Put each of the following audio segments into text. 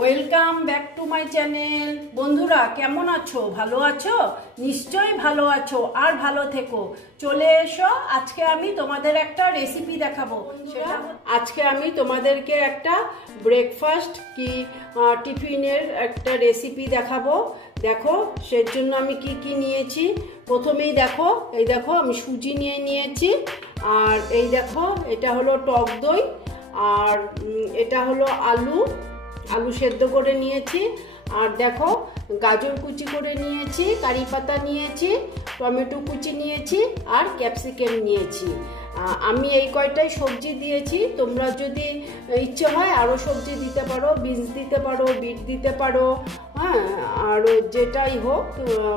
Welcome back to my channel. বন্ধুরা কেমন আছো? ভালো আছো? নিশ্চয়ই ভালো আছো, আর ভালো থেকো। চলে এসো, আজকে আমি তোমাদের একটা রেসিপি দেখাবো। আজকে আমি তোমাদেরকে একটা ব্রেকফাস্ট কি টিফিনের একটা রেসিপি দেখাবো। দেখো সের জন্য আমি কি কি নিয়েছি। প্রথমেই দেখো, এই দেখো আমি সুজি নিয়ে নিয়েছি, আর এই দেখো এটা হলো টক দই, আর এটা হলো আলু সেদ্ধ করে নিয়েছি, আর দেখো গাজর কুচি করে নিয়েছি, কারি পাতা নিয়েছি, টমেটো কুচি নিয়েছি, আর ক্যাপসিকাম নিয়েছি। আমি এই কয়টাই সবজি দিয়েছি। তোমরা যদি ইচ্ছে হয় আরও সবজি দিতে পারো, বিনস দিতে পারো, বিট দিতে পারো, হ্যাঁ, আর যেটাই হোক,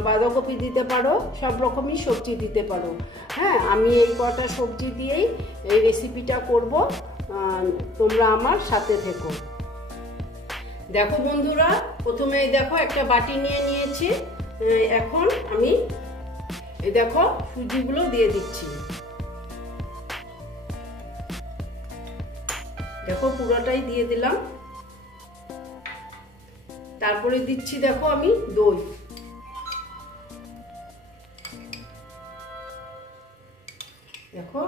বাঁধাকপি দিতে পারো, সব রকমই সবজি দিতে পারো। হ্যাঁ, আমি এই কটা সবজি দিয়েই এই রেসিপিটা করব, তোমরা আমার সাথে থেকো। দেখো বন্ধুরা, প্রথমে দেখো একটা বাটি নিয়ে নিয়েছি। এখন আমি এই দেখো সুজিগুলো দিয়ে দিচ্ছি। দেখো পুরোটাই দিয়ে দিলাম। তারপরে দিচ্ছি দেখো আমি দই। দেখো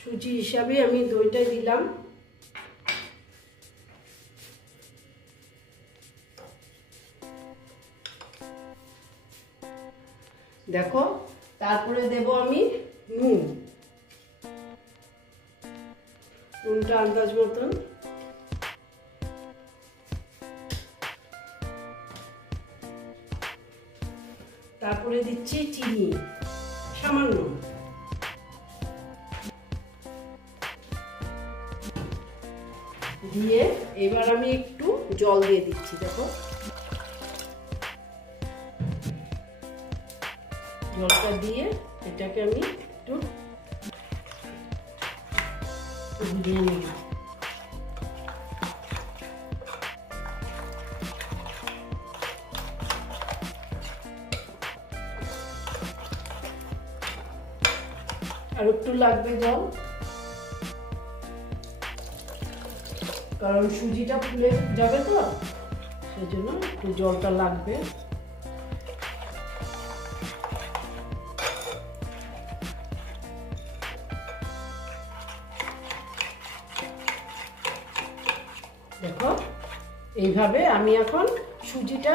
সুজি হিসাবে আমি দইটা দিলাম। দেখো তারপরে দেব আমি নুনটা আন্দাজ মতন। তারপরে দিচ্ছি চিনি সামান্য, দিয়ে এবার আমি একটু জল দিয়ে দিচ্ছি। দেখো জলটা দিয়ে এটাকে আমি একটু গুলিয়ে নিই। আর একটু লাগবে জল, কারণ সুজিটা ফুলে যাবে তো, সেই জন্য একটু জলটা লাগবে। দেখো এইভাবে আমি এখন সুজিটা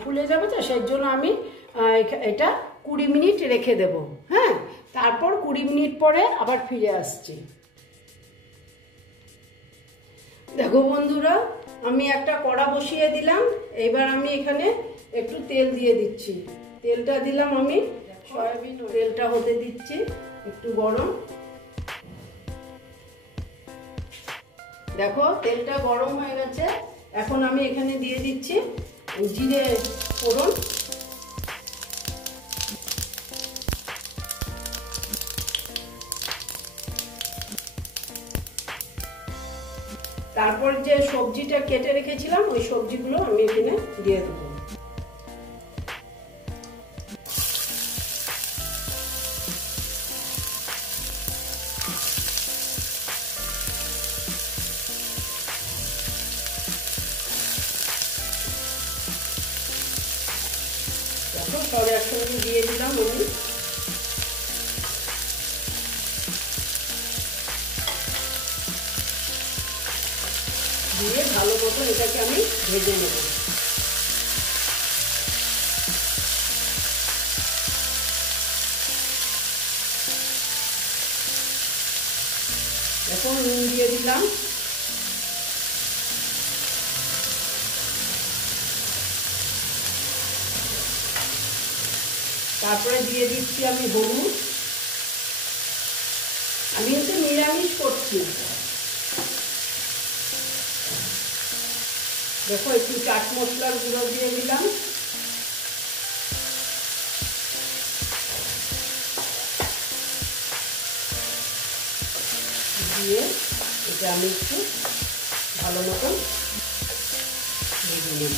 ফুলে যাবে তো, সেই জন্য আমি এটা 20 মিনিট রেখে দেব। হ্যাঁ, তারপর 20 মিনিট পরে আবার ফিরে আসছি। দেখো বন্ধুরা, আমি একটা কড়া বসিয়ে দিলাম। এবার আমি এখানে একটু তেল দিয়ে দিচ্ছি। তেলটা দিলাম আমি সয়াবিন, তেলটা হতে দিচ্ছি একটু গরম। দেখো তেলটা গরম হয়ে গেছে। এখন আমি এখানে দিয়ে দিচ্ছি জিরে ফোড়ন। তারপর যে সবজিটা কেটে রেখেছিলাম ওই সবজিগুলো আমি এখানে দিয়ে দেবো। সব একসঙ্গে দিয়ে দিলাম আমি। দিয়ে ভালো মতো এটাকে আমি ভেজে নেব। এখন নুন দিয়ে দিলাম। তারপরে দিয়ে দিচ্ছি আমি হলুদ। আমি হচ্ছে নিরামিষ করছি। দেখো একটু চাট মশলার গুঁড়ো দিয়ে দিলাম। দিয়ে এটা আমি একটু ভালো মতন ভেজে নেব।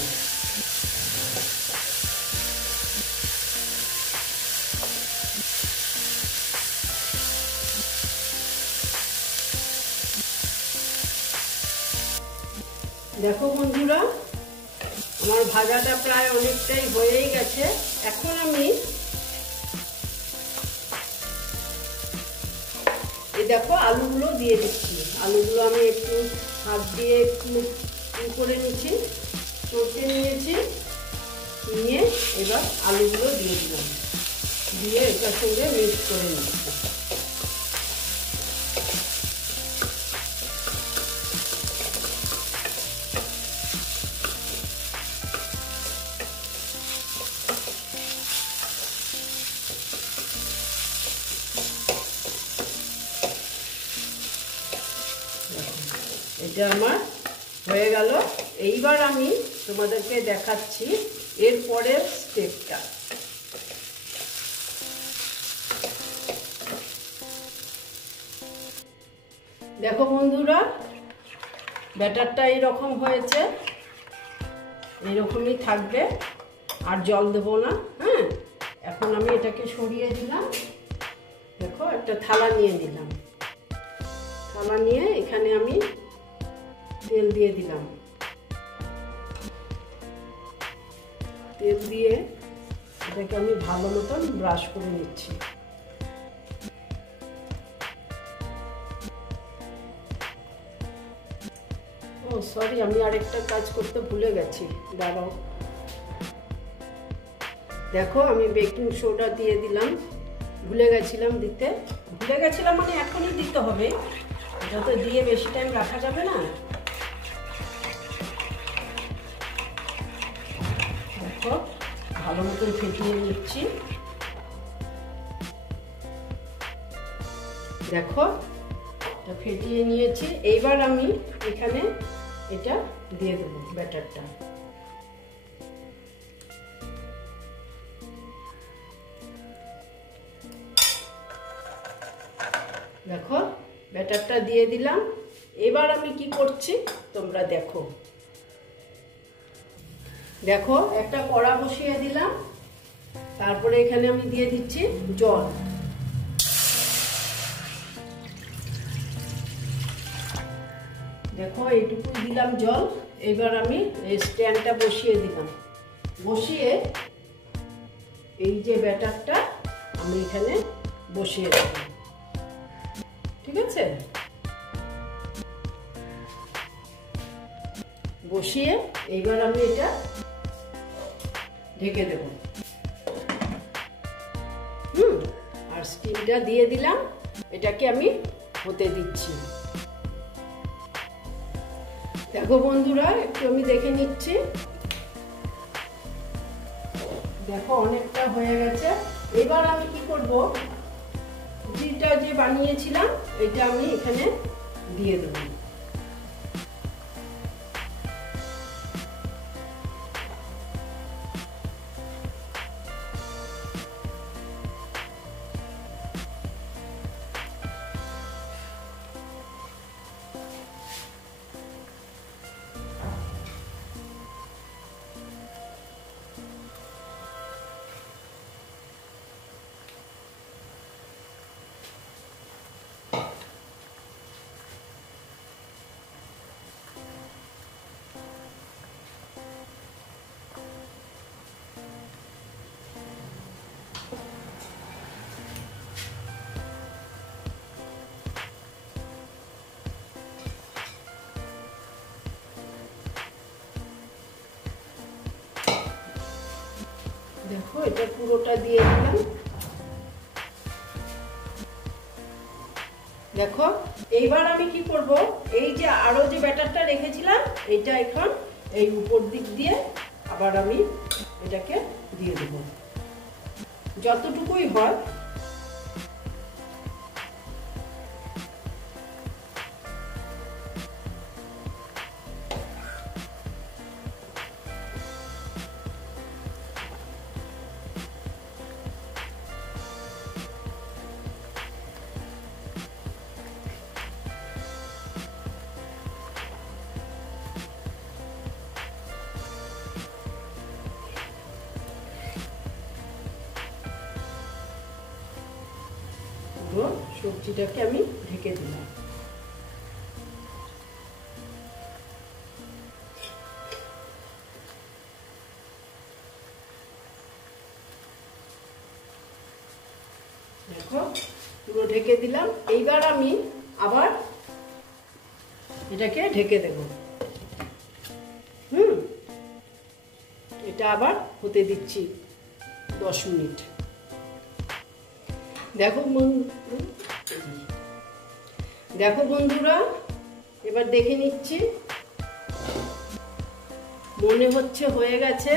দেখো বন্ধুরা, আমার ভাজাটা প্রায় অনেকটাই হয়েই গেছে। এখন আমি এই দেখো আলুগুলো দিয়ে দিচ্ছি। আলুগুলো আমি একটু হাত দিয়ে একটু করে নিচ্ছি, চটকে নিয়েছি, নিয়ে এবার আলুগুলো দিয়ে দিলাম, দিয়ে এটার সঙ্গে মিক্স করে নিচ্ছি। এটা আমার হয়ে গেল। এইবার আমি তোমাদেরকে দেখাচ্ছি এর পরের স্টেপটা। দেখো বন্ধুরা, ব্যাটারটা এইরকম হয়েছে, এইরকমই থাকবে, আর জল দেবো না। হ্যাঁ, এখন আমি এটাকে সরিয়ে দিলাম। দেখো একটা থালা নিয়ে নিলাম, থালা নিয়ে এখানে আমি তেল দিয়ে দিলাম। তেল দিয়ে এটাকে আমি ভালো মতন ব্রাশ করে নিচ্ছি। ও সরি, আমি আরেকটা কাজ করতে ভুলে গেছি, দাঁড়াও। দেখো আমি বেকিং সোডা দিয়ে দিলাম, ভুলে গেছিলাম দিতে। ভুলে গেছিলাম মানে এখনই দিতে হবে, এটা তো দিয়ে বেশি টাইম রাখা যাবে না। দেখো ভালো মতন ফেটিয়ে নিচ্ছি। দেখো এটা ফেটিয়ে নিয়েছি। এইবার আমি এখানে এটা দিয়ে দেবো ব্যাটারটা। দেখো ব্যাটারটা দিয়ে দিলাম। এবার আমি কি করছি তোমরা দেখো। দেখো একটা কড়া বসিয়ে দিলাম, তারপরে এখানে আমি দিয়ে দিচ্ছি জল। দেখো এইটুকু দিলাম জল। এবার আমি এই স্ট্যান্ডটা বসিয়ে দিলাম, বসিয়ে এই যে ব্যাটারটা আমি এখানে বসিয়ে দিলাম। ঠিক আছে, বসিয়ে এইবার আমি এটা ঢেকে দেব। আর স্টিমটা দিয়ে দিলাম, এটাকে আমি হতে দিচ্ছি। দেখো বন্ধুরা, একটু আমি দেখে নিচ্ছি। দেখো অনেকটা হয়ে গেছে। এবার আমি কি করব, যেটা যে বানিয়েছিলাম এটা আমি এখানে দিয়ে দেব। দেখো এটা পুরোটা দিয়ে দিলাম। দেখো এইবার আমি কি করব, এই যে আরো যে ব্যাটারটা রেখেছিলাম এটা এখন এই উপর দিক দিয়ে আবার আমি এটাকে দিয়ে দেব, যতটুকুই হয়। সবজিটাকে আমি ঢেকে দিলাম। দেখো পুরো ঢেকে দিলাম। এইবার আমি আবার এটাকে ঢেকে দেব। এটা আবার হতে দিচ্ছি 10 মিনিট। দেখো বন্ধুরা, এবার দেখে নিচ্ছি, মনে হচ্ছে হয়ে গেছে।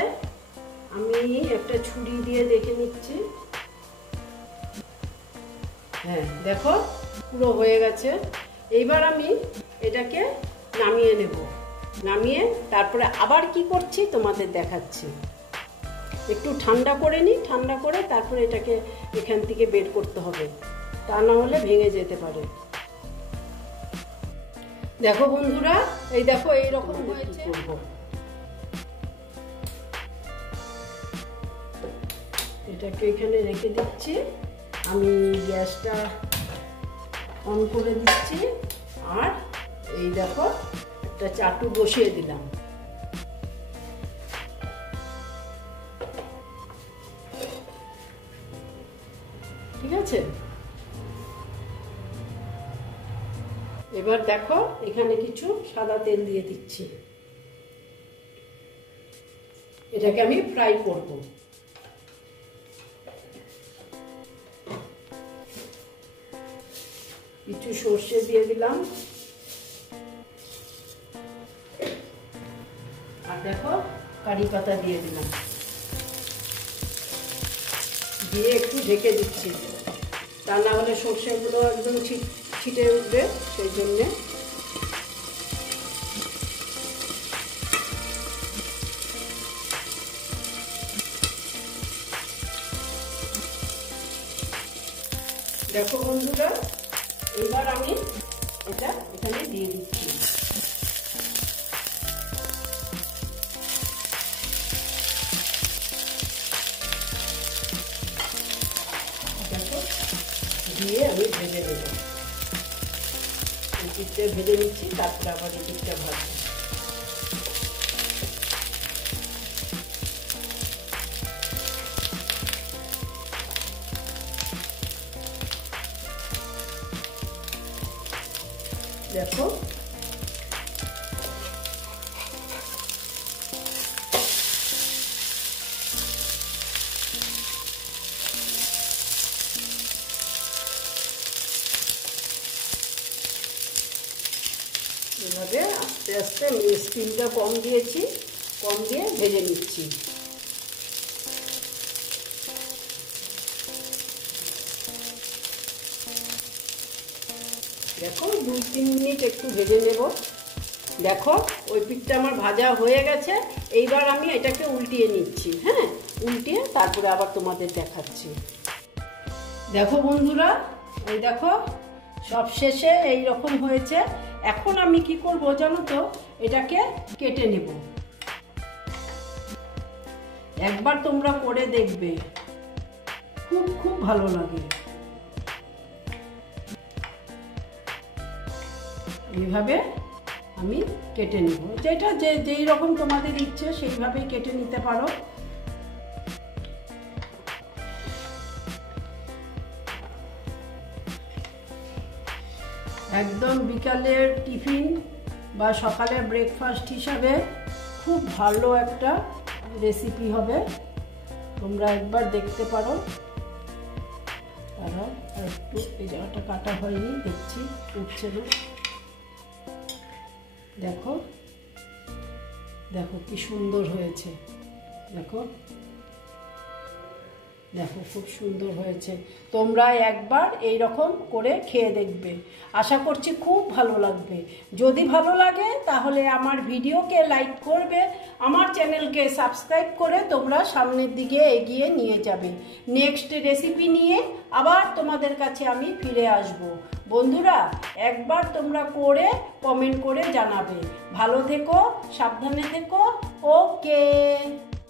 আমি একটা ছুরি দিয়ে দেখে নিচ্ছি। হ্যাঁ দেখো পুরো হয়ে গেছে। এইবার আমি এটাকে নামিয়ে নেব। নামিয়ে তারপরে আবার কি করছি তোমাদের দেখাচ্ছি। একটু ঠান্ডা করে নিই, ঠান্ডা করে তারপরে এটাকে এখান থেকে বের করতে হবে, তা না হলে ভেঙে যেতে পারে। দেখো বন্ধুরা, এই দেখো এইরকম হয়েছে। এটাকে এখানে রেখে দিচ্ছি। আমি গ্যাসটা অন করে দিচ্ছি। আর এই দেখো একটা চাটু বসিয়ে দিলাম। ঠিক আছে, এবার দেখো এখানে কিছু সাদা তেল দিয়ে দিচ্ছি। এটাকে আমি ফ্রাই করব। কিছু সর্ষে দিয়ে দিলাম। আর দেখো কারি পাতা দিয়ে দিলাম। দিয়ে একটু ঢেকে দিচ্ছি, তা না হলে সর্ষেগুলো একদম ছিটে উঠবে, সেই জন্যে। দেখো বন্ধুরা, এবার আমি এটা এখানে দিয়ে দিচ্ছি। দেখো দিয়ে আমি ভেজে নেব। এই দিকটা ভেজে নিচ্ছি, তারপরে আবার এই দিকটা ভাজবো। দেখো এভাবে আস্তে আস্তে আমি স্টিমটা কম দিয়েছি, কম দিয়ে ভেজে নিচ্ছি। দেখো 2-3 মিনিট একটু ভেজে নেব। দেখো ওই পিঠটা আমার ভাজা হয়ে গেছে। এইবার আমি এটাকে উল্টিয়ে নিচ্ছি। হ্যাঁ, উল্টিয়ে তারপরে আবার তোমাদের দেখাচ্ছি। দেখো বন্ধুরা, এই দেখো সব শেষে এই রকম হয়েছে। এখন আমি কি করব জানো তো, এটাকে কেটে নেব। একবার তোমরা করে দেখবে, খুব খুব ভালো লাগে। এইভাবে আমি কেটে নেব। যেটা যেই রকম তোমাদের ইচ্ছে সেইভাবেই কেটে নিতে পারো। একদম বিকালের টিফিন বা সকালের ব্রেকফাস্ট হিসাবে খুব ভালো একটা রেসিপি হবে। তোমরা একবার দেখতে পারো। আর একটু এই জায়গাটা কাটা হয়নি, দেখছি উঠছে না। দেখো দেখো কি সুন্দর হয়েছে। দেখো দেখো খুব সুন্দর হয়েছে। তোমরা একবার এই রকম করে খেয়ে দেখবে, আশা করছি খুব ভালো লাগবে। যদি ভালো লাগে তাহলে আমার ভিডিওকে লাইক করবে, আমার চ্যানেলকে সাবস্ক্রাইব করে তোমরা সামনের দিকে এগিয়ে নিয়ে যাবে। নেক্সট রেসিপি নিয়ে আবার তোমাদের কাছে আমি ফিরে আসব। বন্ধুরা, একবার তোমরা করে কমেন্ট করে জানাবে। ভালো থেকো, সাবধানে থেকো। ওকে।